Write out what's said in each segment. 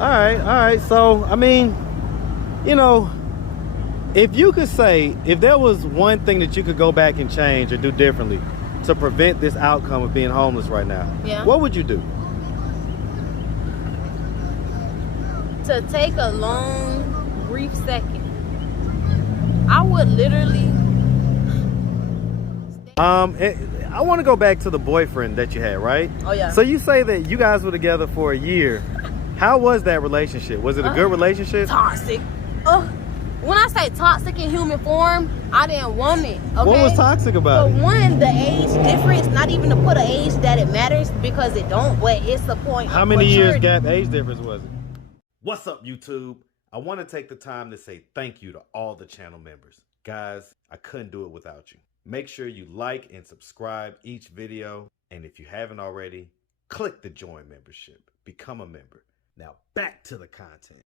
All right. So, I mean, you know, if you could say, if there was one thing that you could go back and change or do differently to prevent this outcome of being homeless right now, what would you do? To take a long, brief second, I would literally... I want to go back to the boyfriend that you had, right? Oh, yeah. So you say that you guys were together for a year. How was that relationship? Was it a good relationship? Toxic. When I say toxic in human form, I didn't want it. Okay? What was toxic about it? One, the age difference, not even to put an age that it matters, because it don't, but it's the point. How many years gap age difference was it? What's up, YouTube? I want to take the time to say thank you to all the channel members. Guys, I couldn't do it without you. Make sure you like and subscribe each video. And if you haven't already, click the join membership. Become a member. Now back to the content.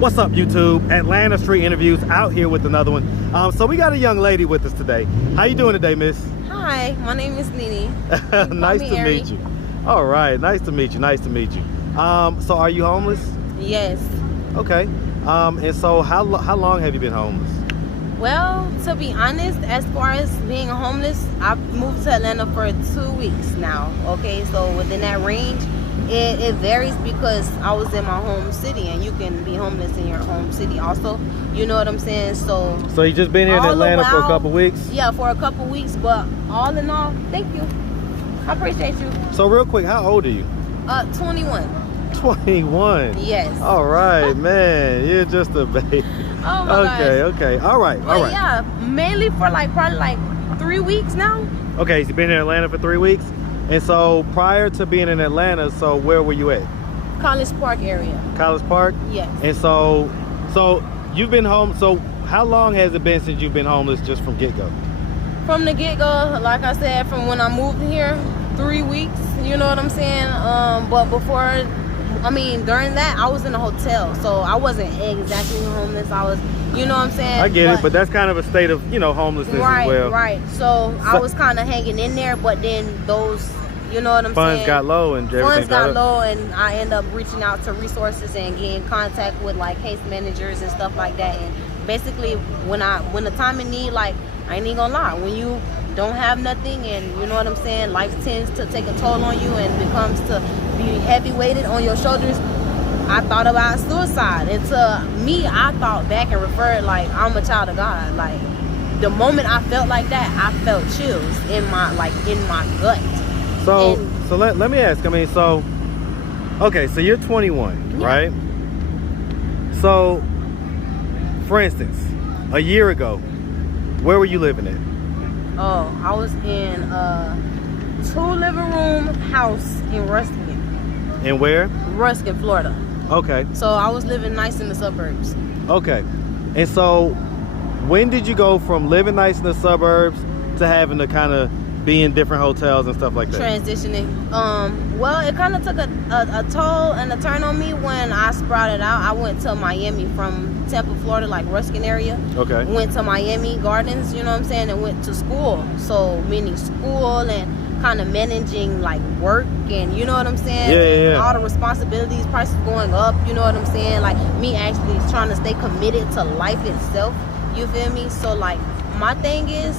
What's up, YouTube? Atlanta Street Interviews out here with another one. So we got a young lady with us today. How you doing today, miss? Hi, my name is Nini. Nice to meet you. All right, nice to meet you. Nice to meet you. So are you homeless? Yes. Okay. And so how long have you been homeless? Well, to be honest, as far as being homeless, I've moved to Atlanta for 2 weeks now. Okay, so within that range, it varies because I was in my home city, and you can be homeless in your home city also. You know what I'm saying? So you just been here in Atlanta for a couple weeks? Yeah, for a couple weeks, but all in all, thank you. I appreciate you. So real quick, how old are you? 21. 21? Yes. All right, man. You're just a baby. Oh my gosh. Okay. All right. Yeah, mainly for probably 3 weeks now. Okay, so you've been in Atlanta for 3 weeks? And so prior to being in Atlanta, so where were you at? College Park area. College Park? Yes. And so you've been home, so how long has it been since you've been homeless just from get-go? From the get-go, like I said, from when I moved here, 3 weeks, you know what I'm saying? But before, during that, I was in a hotel, so I wasn't exactly homeless. I was, you know what I'm saying? I get it, but that's kind of a state of, homelessness as well. Right. So I was kind of hanging in there, but then those, you know what I'm saying? Funds got low and everything Funds got low, and I end up reaching out to resources and getting contact with case managers and stuff like that. And basically, when the time in need, I ain't even gonna lie, when you don't have nothing, and you know what I'm saying, life tends to take a toll on you and becomes to be heavy weighted on your shoulders. I thought about suicide, and to me, I thought back and referred I'm a child of God. The moment I felt like that, I felt chills in my gut. So let me ask. Okay, so you're 21, yeah. Right? So, for instance, a year ago, where were you living at? Oh, I was in a 2-living-room house in Ruskin. In where? Ruskin, Florida. Okay. So I was living nice in the suburbs. Okay. And so when did you go from living nice in the suburbs to having to kind of be in different hotels and stuff like that? Transitioning. Well, it kind of took a toll and a turn on me when I sprouted out. I went to Miami from Tampa, Florida, Ruskin area. Okay. Went to Miami Gardens, you know what I'm saying, and went to school. So meaning school and kind of managing work, and you know what I'm saying? Yeah. All the responsibilities, prices going up, you know what I'm saying? Me actually trying to stay committed to life itself, you feel me? So my thing is,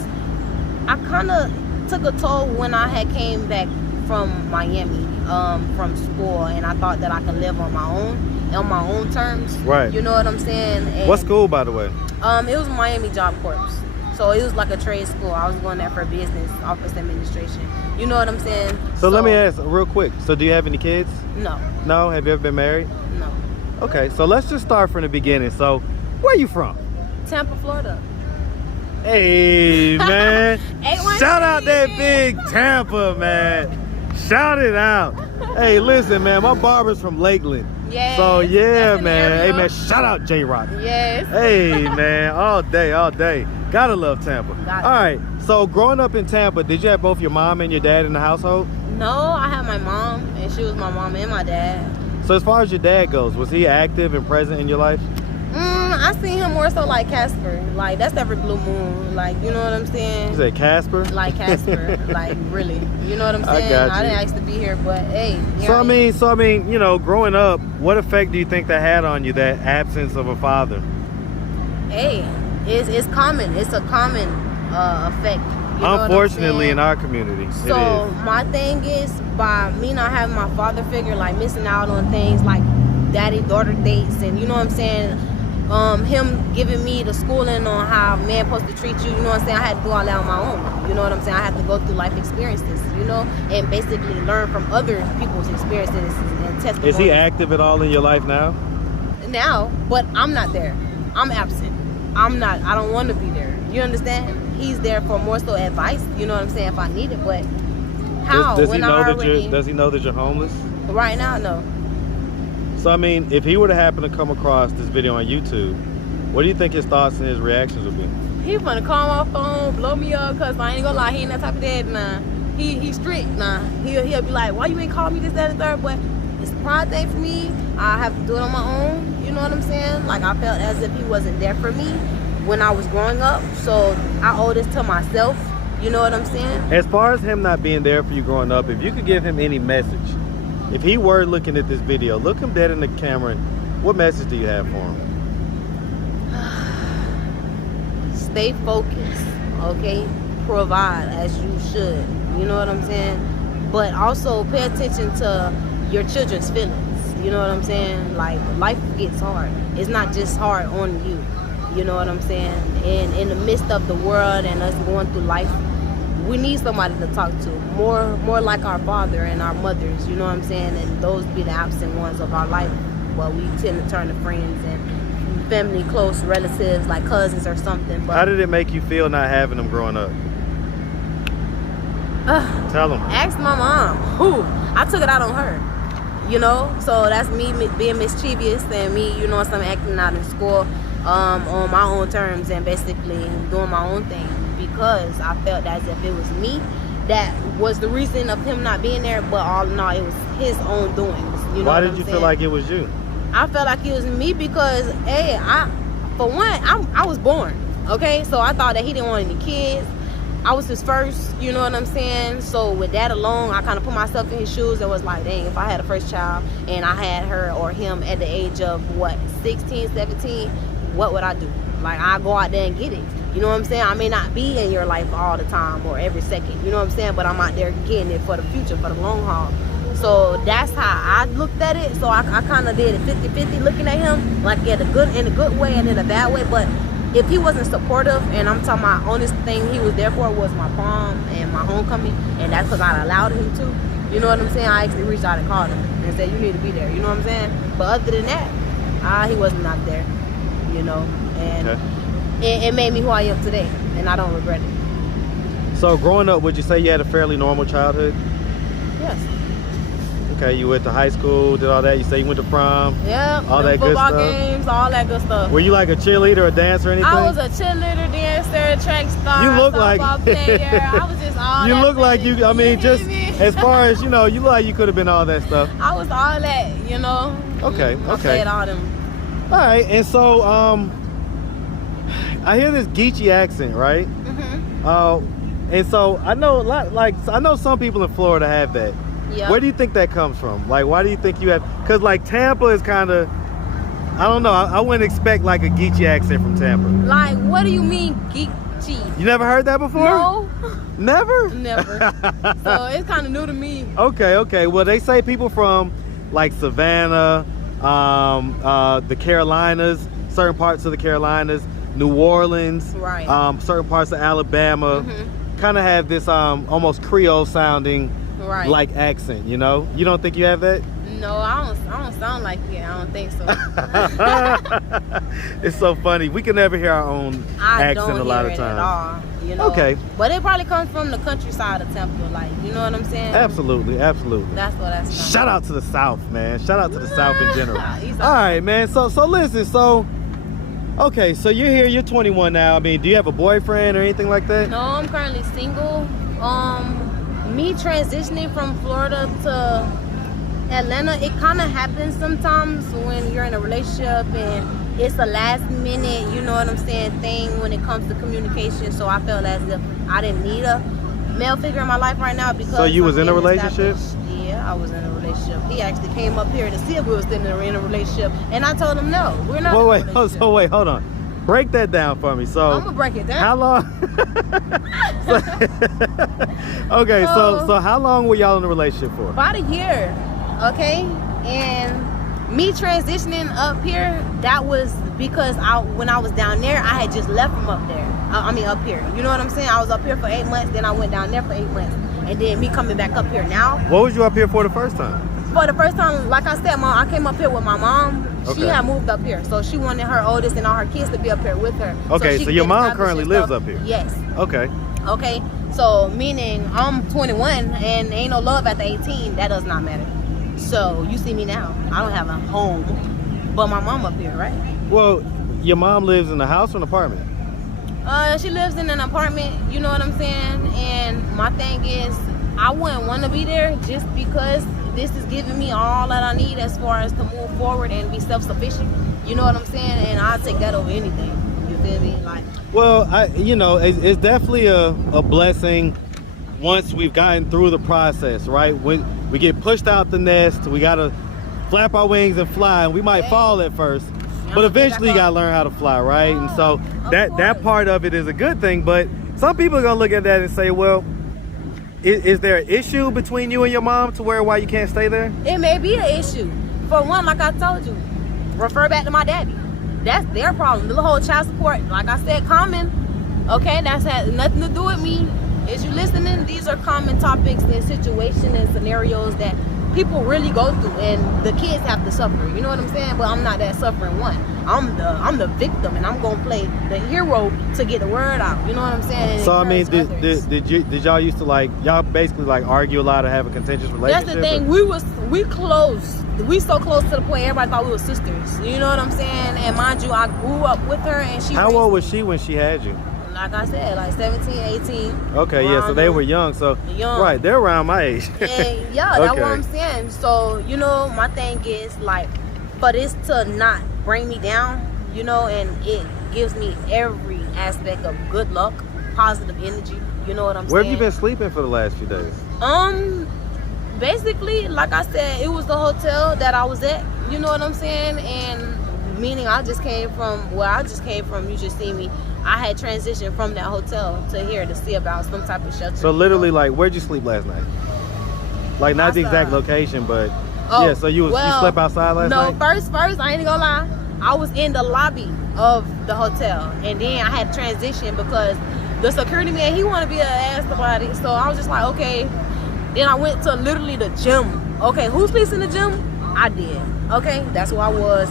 I kind of took a toll when I had came back from Miami from school, and I thought that I could live on my own terms. Right. You know what I'm saying? And, what school, by the way? It was Miami Job Corps. So it was a trade school. I was going there for business, office administration. You know what I'm saying? So let me ask real quick. So do you have any kids? No. No? Have you ever been married? No. Okay, so let's just start from the beginning. So where are you from? Tampa, Florida. Hey, man. Shout out that big Tampa, man. Shout it out. Hey, listen, man, my barber's from Lakeland. Yes. So, yeah, man. Hey, man, shout out J-Rock. Yes. Hey, man, all day. Gotta love Tampa. All right, so growing up in Tampa, did you have both your mom and your dad in the household? No, I had my mom, and she was my mom and my dad. So as far as your dad goes, was he active and present in your life? I I seen him more so like Casper. Like, that's every blue moon. Like, you know what I'm saying? You say Casper? Like Casper. Like, really. You know what I'm saying? I got you. I didn't ask to be here, but hey. So I mean, you know, growing up, what effect do you think that had on you, that absence of a father? Hey, it's common. It's a common effect. You know Unfortunately, in our community, so my thing is, by me not having my father figure, like missing out on things like daddy-daughter dates, and you know what I'm saying, him giving me the schooling on how a man supposed to treat you, you know what I'm saying, I had to do all that on my own, you know what I'm saying, I had to go through life experiences, you know, and basically learn from other people's experiences and testimonies. Is he active at all in your life now? Now, but I'm not there. I'm absent. I don't want to be there. You understand? He's there for more so advice, you know what I'm saying, if I need it, but how? Does he know that you're homeless? Right now, no. So, I mean, if he were to happen to come across this video on YouTube, what do you think his thoughts and his reactions would be? He wanna call my phone, blow me up, cause I ain't gonna lie, he ain't that type of dad, nah. He's strict, nah. He'll be like, why you ain't call me this, that, and third? But it's a pride thing for me. I have to do it on my own, you know what I'm saying? Like, I felt as if he wasn't there for me when I was growing up, so I owe this to myself, you know what I'm saying? As far as him not being there for you growing up, if you could give him any message, if he were looking at this video, look him dead in the camera, and what message do you have for him? Stay focused, okay? Provide as you should, you know what I'm saying? But also pay attention to your children's feelings, you know what I'm saying? Like, life gets hard. It's not just hard on you. You know what I'm saying? And in the midst of the world and us going through life, we need somebody to talk to. More like our father and our mothers, you know what I'm saying? And those be the absent ones of our life. But we tend to turn to friends and family, close relatives, like cousins or something. But how did it make you feel not having them growing up? Tell them. Ask my mom. I took it out on her. You know? So that's me being mischievous and me, you know, acting out in school. On my own terms and basically doing my own thing, because I felt as if it was me that was the reason of him not being there, but all in all it was his own doings. You know why did you feel like it was you? I felt like it was me because, hey, for one, I was born, okay? So I thought that he didn't want any kids. I was his first, you know what I'm saying? So with that alone, I kind of put myself in his shoes and was like, dang, if I had a first child and I had her or him at the age of, what, 16, 17, what would I do? Like, I go out there and get it. You know what I'm saying? I may not be in your life all the time or every second, you know what I'm saying? But I'm out there getting it for the future, for the long haul. So that's how I looked at it. So I kind of did it 50-50 looking at him, like in a good way and in a bad way. But if he wasn't supportive, and I'm talking about honest thing he was there for was my prom and my homecoming, and that's because I allowed him to. You know what I'm saying? I actually reached out and called him and said, you need to be there. You know what I'm saying? But other than that, he wasn't out there. You know, and it made me who I am today, and I don't regret it. So growing up, would you say you had a fairly normal childhood? Yes. Okay, you went to high school, did all that. You say you went to prom. Yeah. All that good stuff. Football games, all that good stuff. Were you like a cheerleader, a dancer, or anything? I was a cheerleader, dancer, track star. You look like player. I was just all. You that look like you. I mean, just as far as you know, you look like you could have been all that stuff. I was all that, you know. Okay. I played all them. All right, and so I hear this Geechee accent, right? And so I know a lot, like I know some people in Florida have that. Yeah. Where do you think that comes from? Like, why do you think you have? Because like Tampa is kind of, I don't know. I wouldn't expect like a Geechee accent from Tampa. Like, what do you mean Geechee? You never heard that before? No. Never? Never. So it's kind of new to me. Okay. Well, they say people from like Savannah, the Carolinas, certain parts of the Carolinas, New Orleans, right, certain parts of Alabama, kind of have this almost Creole sounding like accent, you know? You don't think you have that? No, I don't sound like it. I don't think so. It's so funny. We can never hear our own accent a lot of times. At all, you know? Okay. But it probably comes from the countryside of Temple, like, you know what I'm saying? Absolutely. That's what that's from. Shout out to the South, man. Shout out to the South in general. All right, man. So listen, okay, so you're here, you're 21 now. I mean, do you have a boyfriend or anything like that? No, I'm currently single. Me transitioning from Florida to Atlanta, it kind of happens sometimes when you're in a relationship and it's a last minute, you know what I'm saying, thing when it comes to communication. So I felt as if I didn't need a male figure in my life right now because. So you was in a relationship? Yeah, I was in a relationship. He actually came up here to see if we were still in a relationship, and I told him no, we're not. Wait, hold on. Break that down for me. So I'm gonna break it down. How long? Okay, so how long were y'all in a relationship for? About a year. Okay, and me transitioning up here, that was because when I was down there, I had just left from up there. Up here. You know what I'm saying? I was up here for 8 months, then I went down there for 8 months, and then me coming back up here now. What was you up here for the first time? For the first time, like I said, I came up here with my mom. Okay. She had moved up here, so she wanted her oldest and all her kids to be up here with her. Okay, so your mom currently lives up here? Yes. Okay. Okay, so meaning I'm 21 and ain't no love after 18. That does not matter. So you see me now. I don't have a home, but my mom up here, right? Well, your mom lives in a house or an apartment? She lives in an apartment. You know what I'm saying? And my thing is, I wouldn't want to be there just because this is giving me all that I need as far as to move forward and be self-sufficient. You know what I'm saying? And I'll take that over anything. You feel me? Like. Well, it's definitely a blessing once we've gotten through the process, right? When we get pushed out the nest, we gotta flap our wings and fly, and we might fall at first, but eventually you gotta learn how to fly, right? And so that part of it is a good thing, but some people are gonna look at that and say, well, is there an issue between you and your mom to why you can't stay there? It may be an issue. For one, like I told you, refer back to my daddy. That's their problem. The whole child support, like I said, common. Okay, that's had nothing to do with me. Is you listening? These are common topics and situations and scenarios that people really go through, and the kids have to suffer. You know what I'm saying? But I'm not that suffering one. I'm the victim, and I'm gonna play the hero to get the word out. You know what I'm saying? So I mean, did y'all used to y'all basically argue a lot or have a contentious relationship? That's the thing. We close. We so close to the point everybody thought we were sisters. You know what I'm saying? And mind you, I grew up with her, and she. How old was she when she had you? Like I said, like 17, 18. Okay, yeah, so they were young. So right, they're around my age. And yeah, that's what I'm saying. So, you know, my thing is for this to not bring me down, you know, and it gives me every aspect of good luck, positive energy. You know what I'm saying? Where have you been sleeping for the last few days? Basically, like I said, it was the hotel that I was at. You know what I'm saying? And meaning I just came from where I just came from. You just see me. I had transitioned from that hotel to here to see about some type of shelter. So literally, where'd you sleep last night? Not the exact location, but yeah. So you slept outside last night? No, first, I ain't gonna lie. I was in the lobby of the hotel, and then I had transitioned because the security man, he wanted to be an ass about it. So I was just like, okay. Then I went to literally the gym. Okay, who sleeps in the gym? I did. Okay, that's where I was.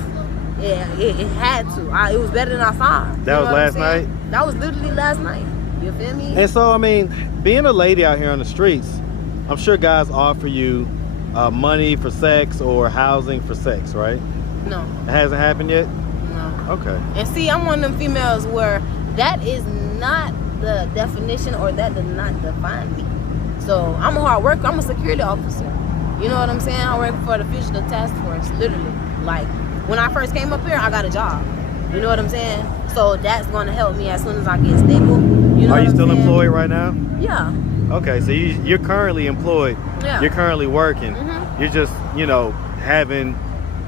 Yeah, it had to. It was better than I thought. That was last night? That was literally last night. You feel me? And so, I mean, being a lady out here on the streets, I'm sure guys offer you money for sex or housing for sex, right? No. It hasn't happened yet? No. Okay. And see, I'm one of them females where that is not the definition, or that does not define me. So I'm a hard worker. I'm a security officer. You know what I'm saying? I work for the Fugitive Task Force, literally. Like, when I first came up here, I got a job. You know what I'm saying? So that's going to help me as soon as I get stable. You know Are you still employed right now? Yeah. Okay, so you're currently employed. Yeah. You're currently working. Mm-hmm. You're just, having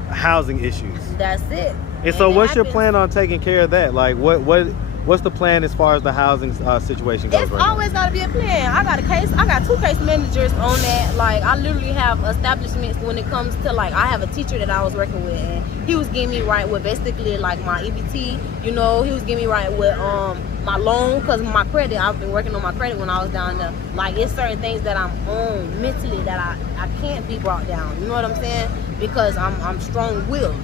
housing issues. That's it. And so what's your plan on taking care of that? Like, what's the plan as far as the housing situation goes? It's right always got to be a plan. I got 2 case managers on that. Like, I literally have establishments when it comes to, I have a teacher that I was working with, and he was getting me right with basically my EBT. He was getting me right with my loan, because my credit, I've been working on my credit when I was down there. Like, it's certain things that I'm on mentally that I can't be brought down. You know what I'm saying? Because I'm strong-willed.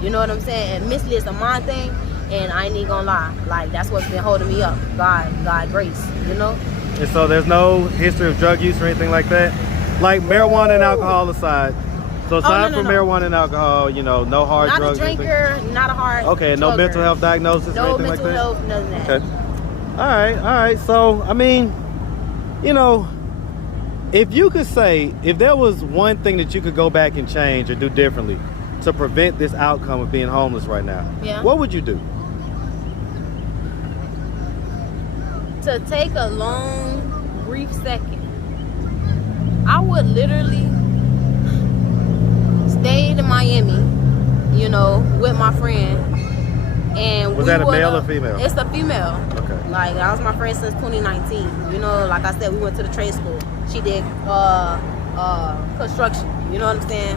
You know what I'm saying? And mentally, it's a mind thing. And I ain't even gonna lie, that's what's been holding me up. God grace, you know? And so there's no history of drug use or anything like that? Like marijuana and alcohol aside. So aside from marijuana and alcohol, no hard drugs? Not a drinker, not a hard Okay, no mental health diagnosis or anything like that? No mental health, none of that. Okay. All right. So, I mean, If you could say, if there was one thing that you could go back and change or do differently to prevent this outcome of being homeless right now, what would you do? To take a long, brief second, I would literally stay in Miami, you know, with my friend. And was that a male or female? It's a female. Okay. Like, I was my friend since 2019. You know, like I said, we went to the trade school. She did construction. You know what I'm saying?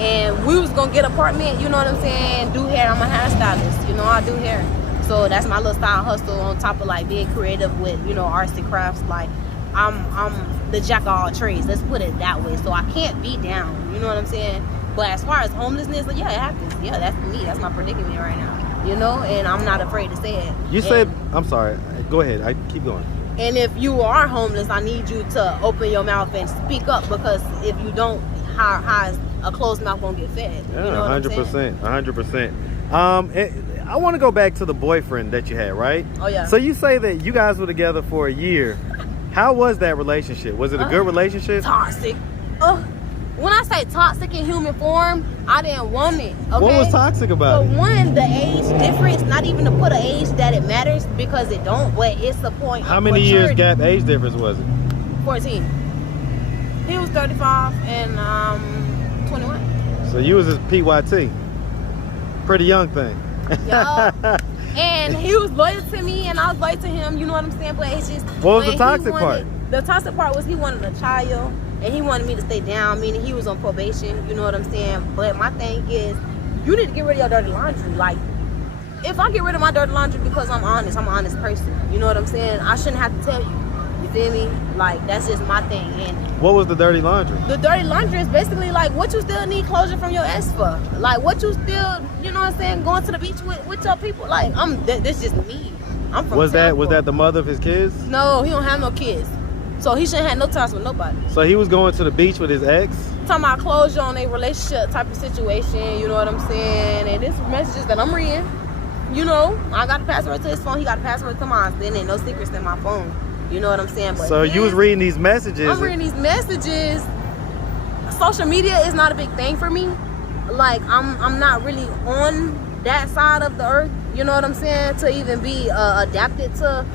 And we was gonna get an apartment. You know what I'm saying? Do hair. I'm a hairstylist. You know, I do hair. So that's my little side hustle on top of like being creative with, you know, arts and crafts. Like, I'm the jack of all trades. Let's put it that way. So I can't be down. You know what I'm saying? But as far as homelessness, like, yeah, it happens. Yeah, that's me. That's my predicament right now. You know, and I'm not afraid to say it. You said, I'm sorry. Go ahead. I keep going. And if you are homeless, I need you to open your mouth and speak up, because if you don't, how is a closed mouth gonna get fed? Yeah, you know 100%. 100%. I want to go back to the boyfriend that you had, right? Oh yeah. So you say that you guys were together for a year. How was that relationship? Was it a good relationship? Toxic. When I say toxic in human form, I didn't want it. Okay? What was toxic about it? One, the age difference, not even to put an age that it matters, because it don't, but it's the point. How many years gap age difference was it? 14. He was 35 and 21. So you was his PYT. Pretty young thing. Yeah. And he was loyal to me and I was loyal to him, you know what I'm saying? But it's just, what was the toxic part? The toxic part was he wanted a child. And he wanted me to stay down, meaning he was on probation, you know what I'm saying? But my thing is, you need to get rid of your dirty laundry. Like, if I get rid of my dirty laundry because I'm an honest person, you know what I'm saying? I shouldn't have to tell you, you feel me? Like, that's just my thing. And what was the dirty laundry? The dirty laundry is basically like what you still need closure from your ex for. Like, what you still, you know what I'm saying, going to the beach with your people. Like, this is just me. I'm from Was that the mother of his kids? No, he don't have no kids. So he shouldn't have no ties with nobody. So he was going to the beach with his ex? Talking about closure on a relationship type of situation, you know what I'm saying? And it's messages that I'm reading. You know, I got a password to his phone, he got a password to mine. Then ain't no secrets in my phone. You know what I'm saying? But so you was reading these messages? I'm reading these messages. Social media is not a big thing for me. Like, I'm not really on that side of the earth, you know what I'm saying? To even be adapted to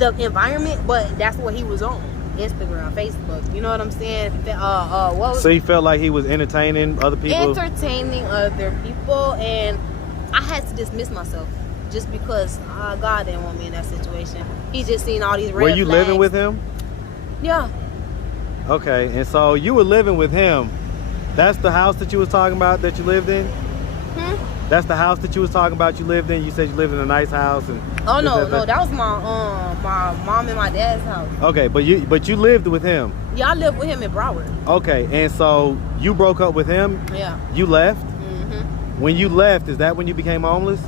the environment, but that's what he was on. Instagram, Facebook, you know what I'm saying? So he felt like he was entertaining other people? Entertaining other people, and I had to dismiss myself just because God didn't want me in that situation. He just seen all these red flags. Were you living with him? Yeah. Okay, and so you were living with him. That's the house that you was talking about that you lived in? That's the house that you was talking about you lived in? You said you lived in a nice house and... Oh no, that was my mom and my dad's house. Okay, but you lived with him? Yeah, I lived with him in Broward. Okay, and so you broke up with him? Yeah. You left? Mm-hmm. When you left, is that when you became homeless?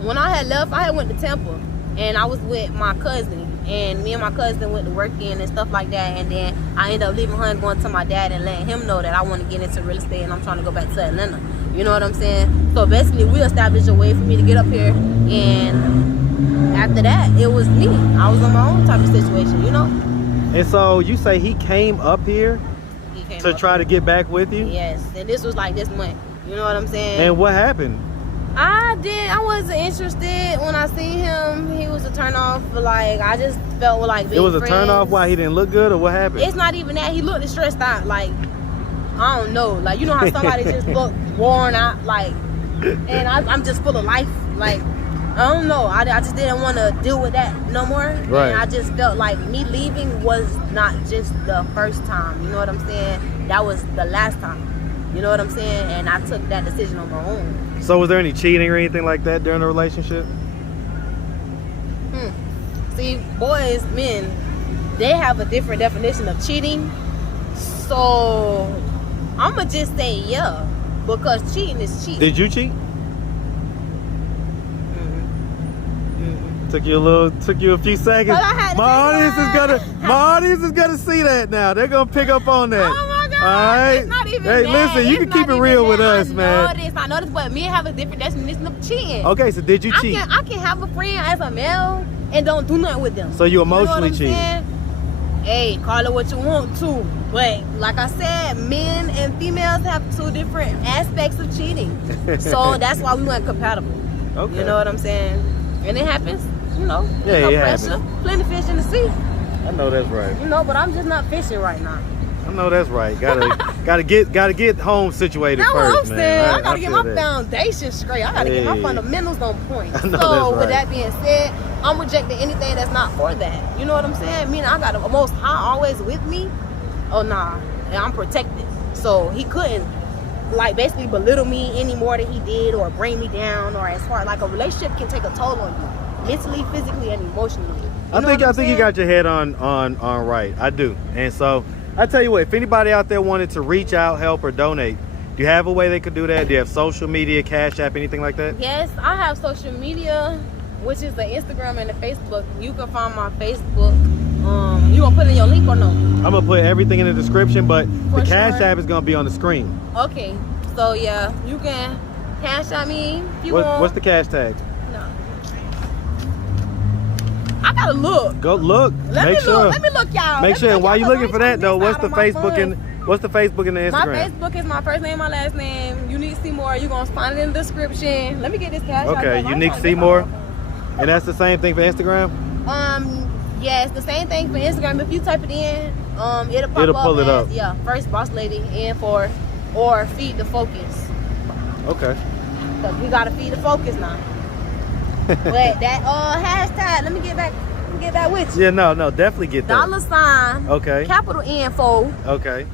When I had left, I had went to Temple, and I was with my cousin, and me and my cousin went to work in and stuff like that, and then I ended up leaving her and going to my dad and letting him know that I want to get into real estate and I'm trying to go back to Atlanta. You know what I'm saying? So basically, we established a way for me to get up here, and after that, it was me. I was on my own type of situation, you know? And so you say he came up here to try to get back with you? Yes, and this was like this month. You know what I'm saying? And what happened? I wasn't interested when I seen him. He was a turn off. Like, I just felt like being It was a friends. turn off? Why, he didn't look good, or what happened? It's not even that. He looked stressed out. Like, I don't know. Like, you know how somebody just look worn out, like, and I'm just full of life. Like, I don't know. I just didn't want to deal with that no more. Right. And I just felt like me leaving was not just the first time. You know what I'm saying? That was the last time. You know what I'm saying? And I took that decision on my own. So was there any cheating or anything like that during the relationship? See, boys, men, they have a different definition of cheating. So I'ma just say yeah, because cheating is cheating. Did you cheat? Took you a few seconds. My audience is gonna see that now. They're gonna pick up on that. Oh my God! All right. It's not even hey, that. listen, you It's can keep not it real even with that. us, man. I know this, but men have a different definition of cheating. Okay, so did you cheat? I can have a friend as a male and don't do nothing with them. So you emotionally cheated. Hey, call it what you want to. But like I said, men and females have two different aspects of cheating. So that's why we weren't compatible. Okay. You know what I'm saying? And it happens, you know. Yeah, no it pressure. happens. Plenty of fish in the sea. I know that's right. You know, but I'm just not fishing right now. I know that's right. Gotta get home situated That's first, what I'm man. saying. I gotta get feel my that. foundation straight. I gotta get my Hey. fundamentals on point. I know So that's with right. that being said, I'm rejecting anything that's not for that. You know what I'm saying? Meaning I got the Most High always with me. Oh nah, and I'm protected. So he couldn't like basically belittle me any more than he did, or bring me down, or as far like a relationship can take a toll on you, mentally, physically, and emotionally. I think you got your head on right. I do. And so I tell you what, if anybody out there wanted to reach out, help, or donate, do you have a way they could do that? Do you have social media, Cash App, anything like that? Yes, I have social media, which is the Instagram and the Facebook. You can find my Facebook. You gonna put in your link or no? I'm gonna put everything in the description, but For the Cash sure. App is gonna be on the screen. Okay, so yeah, you can cash at me if you want. What's the cash tag? No. I gotta look. Go look. Let Make me sure. look. Let me look, y'all. Make Let me sure. look, While y'all, you 'cause looking I for that ain't though, tryna what's the miss out on my Facebook funds. and what's the Facebook and the My Instagram? Facebook is my first name, my last name. Unique Seymore. You gonna find it in the description. Let me get this cash. out, Okay, 'cause I ain't Unique tryna miss Seymore. out on my And that's the same thing for Instagram? funds. Yes, the same thing for Instagram. If you type it in, it'll pop It'll up pull it as, up. yeah, First Boss Lady and for or Feed the Focus. Okay. Cause we gotta feed the focus now. But that hashtag, let me get back with you. Yeah, no, definitely get that. $sign. Okay. Capital Info. Okay.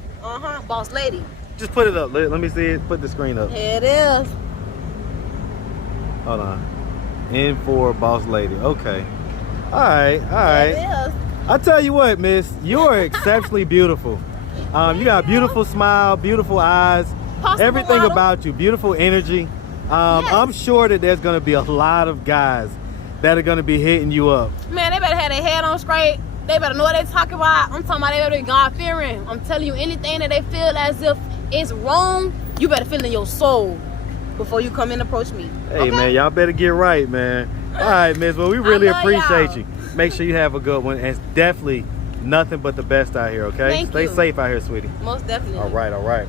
Boss Lady. Just put it up. Let me see it. Put the screen up. Here it is. Hold on. In for Boss Lady. Okay. All right. Here it is. I tell you what, miss, you're exceptionally beautiful. You got a beautiful smile, beautiful eyes, Possible everything model. about you, beautiful energy. Yes. I'm sure that there's going to be a lot of guys that are going to be hitting you up. Man, they better have their head on straight. They better know what they talking about. I'm talking about they better be God-fearing. I'm telling you, anything that they feel as if it's wrong, you better feel in your soul before you come and approach me. Hey, Okay? man, y'all better get right, man. All right, miss, well, we really love appreciate y'all. you. Make sure you have a good one. And it's definitely nothing but the best out here, okay? Thank Stay you. safe out here, sweetie. Most definitely. All right.